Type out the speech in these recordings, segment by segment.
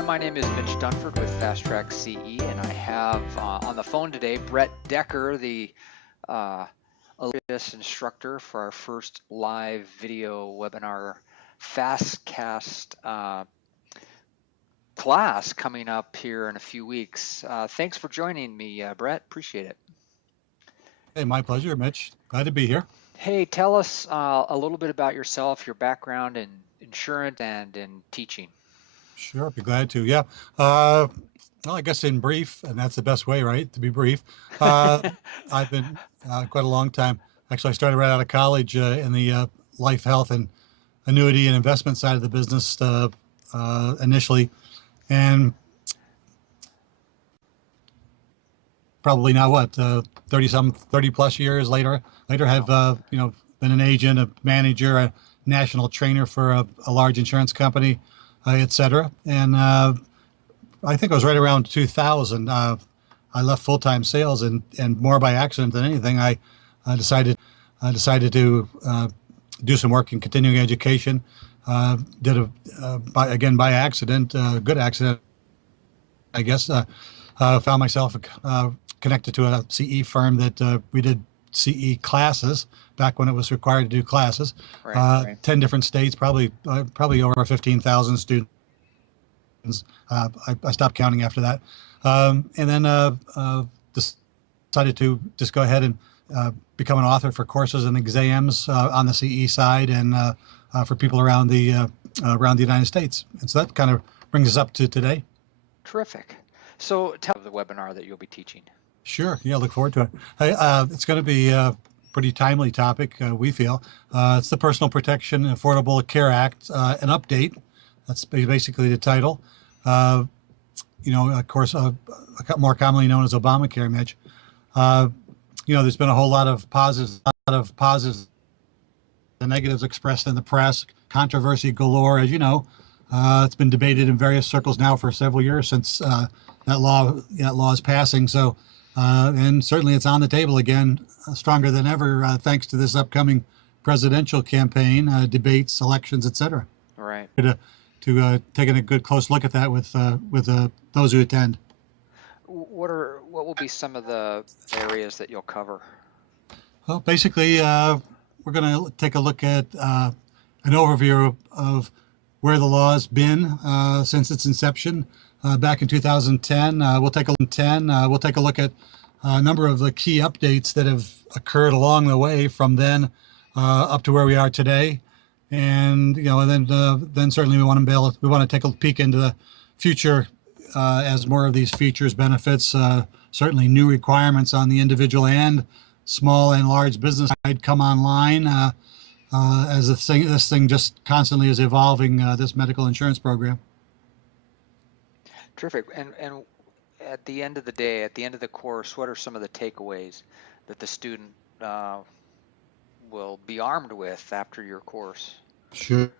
Hi, my name is Mitch Dunford with Fast Track CE, and I have on the phone today Brett Decker, the illustrious instructor for our first live video webinar Fastcast class coming up here in a few weeks. Thanks for joining me, Brett. Appreciate it. Hey, my pleasure, Mitch. Glad to be here. Hey, tell us a little bit about yourself, your background in insurance and in teaching. Sure, I'd be glad to. Yeah. Well, I guess in brief, and that's the best way, right? To be brief. I've been quite a long time. Actually, I started right out of college in the life, health, and annuity and investment side of the business initially, and probably now 30 plus years later. Have been an agent, a manager, a national trainer for a large insurance company, et cetera. And I think it was right around 2000. I left full-time sales, and more by accident than anything. I decided to do some work in continuing education. Did by accident, good accident, I guess. Found myself connected to a CE firm that we did CE classes back when it was required to do classes. Right. 10 different states, probably over 15,000 students. I stopped counting after that, and then decided to just go ahead and become an author for courses and exams on the CE side, and for people around the United States. And so that kind of brings us up to today. Terrific. So tell the webinar that you'll be teaching. Sure. Yeah, look forward to it. It's going to be a pretty timely topic, we feel. It's the Personal Protection Affordable Care Act, an update. That's basically the title. Of course, more commonly known as ObamaCare, Mitch. There's been a whole lot of positives, the negatives expressed in the press, controversy galore, as you know. It's been debated in various circles now for several years since that law is passing. So, and certainly it's on the table again, stronger than ever, thanks to this upcoming presidential campaign, debates, elections, et cetera. Right. To taking a good close look at that with those who attend. What will be some of the areas that you'll cover? Well, basically, we're going to take a look at an overview of where the law has been since its inception back in 2010. We'll take a look at a number of the key updates that have occurred along the way from then up to where we are today. And then certainly we want to take a peek into the future as more of these features, benefits, certainly new requirements on the individual and small and large business side come online as this thing just constantly is evolving, this medical insurance program. Terrific. And at the end of the day, at the end of the course, what are some of the takeaways that the student will be armed with after your course? Sure.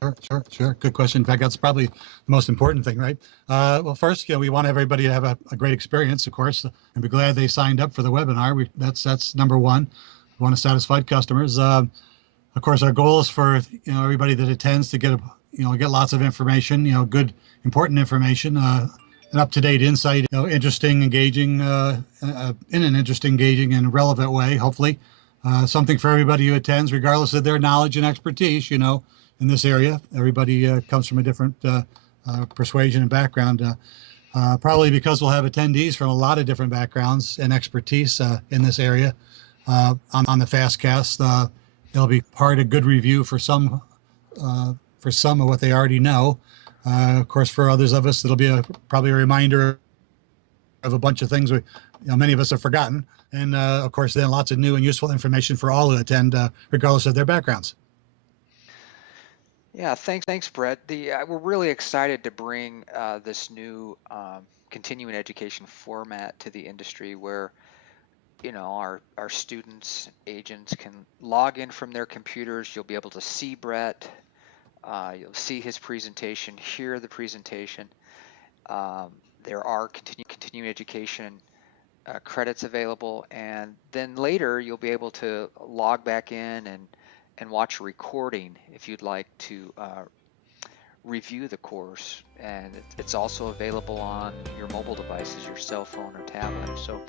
Good question. In fact, that's probably the most important thing, right? Well, first, we want everybody to have a great experience, of course, and be glad they signed up for the webinar. That's number one. We want to satisfy customers. Of course, our goal is for everybody that attends to get lots of information, good, important information, an up-to-date insight, interesting, engaging, in an interesting, engaging, and relevant way, hopefully. Something for everybody who attends, regardless of their knowledge and expertise, in this area. Everybody comes from a different persuasion and background, probably because we'll have attendees from a lot of different backgrounds and expertise in this area. On the Fastcast, it'll be part of good review for some of what they already know. Of course, for others of us, it'll be probably a reminder of a bunch of things many of us have forgotten. And of course, then lots of new and useful information for all who attend, regardless of their backgrounds. Yeah, thanks, Brett. We're really excited to bring this new continuing education format to the industry, where our students, agents can log in from their computers. You'll be able to see Brett. You'll see his presentation, hear the presentation. There are continuing education credits available, and then later you'll be able to log back in and watch a recording if you'd like to review the course, and it's also available on your mobile devices, your cell phone or tablet. So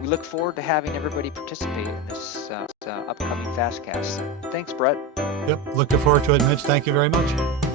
we look forward to having everybody participate in this upcoming FastCast. Thanks, Brett. Yep, looking forward to it, Mitch. Thank you very much.